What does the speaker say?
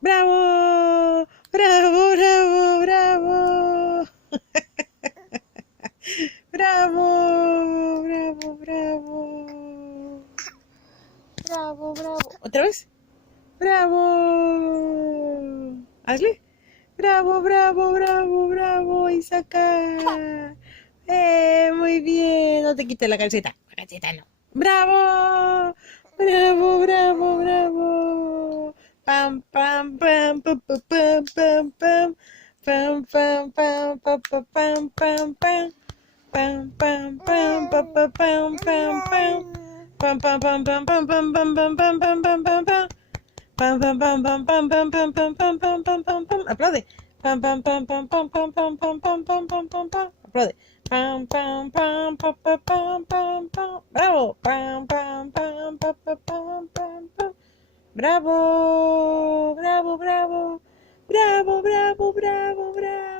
¡Bravo! ¡Bravo, bravo, bravo! ¡Bravo! ¡Bravo, bravo! ¡Bravo, bravo! ¿Otra vez? ¡Bravo! ¿Hazle? ¡Bravo, bravo, bravo, bravo! ¡Isaka! Muy bien. No te quites la calceta. La calceta no. ¡Bravo! ¡Bravo, bravo, bravo! Pam, pam, pam, pam, pam, pam, pam, pam, pam, pam, pam, pam, pam, pam, pam. Pam pam pam pam pam pam pam pam pam pam pam pam pam pam pam pam pam pam pam pam. Pam pam pam pam pam pam pam pam pam pam pam pam pam. Aplaude. Pam pam pam pam pam pam pam pam pam pam pam pam pam. Aplaude. Pam pam pam pam pam pam pam pam. Bravo. Pam pam pam pam pam pam pam pam. Bravo. Bravo, bravo. Bravo, bravo, bravo, bravo.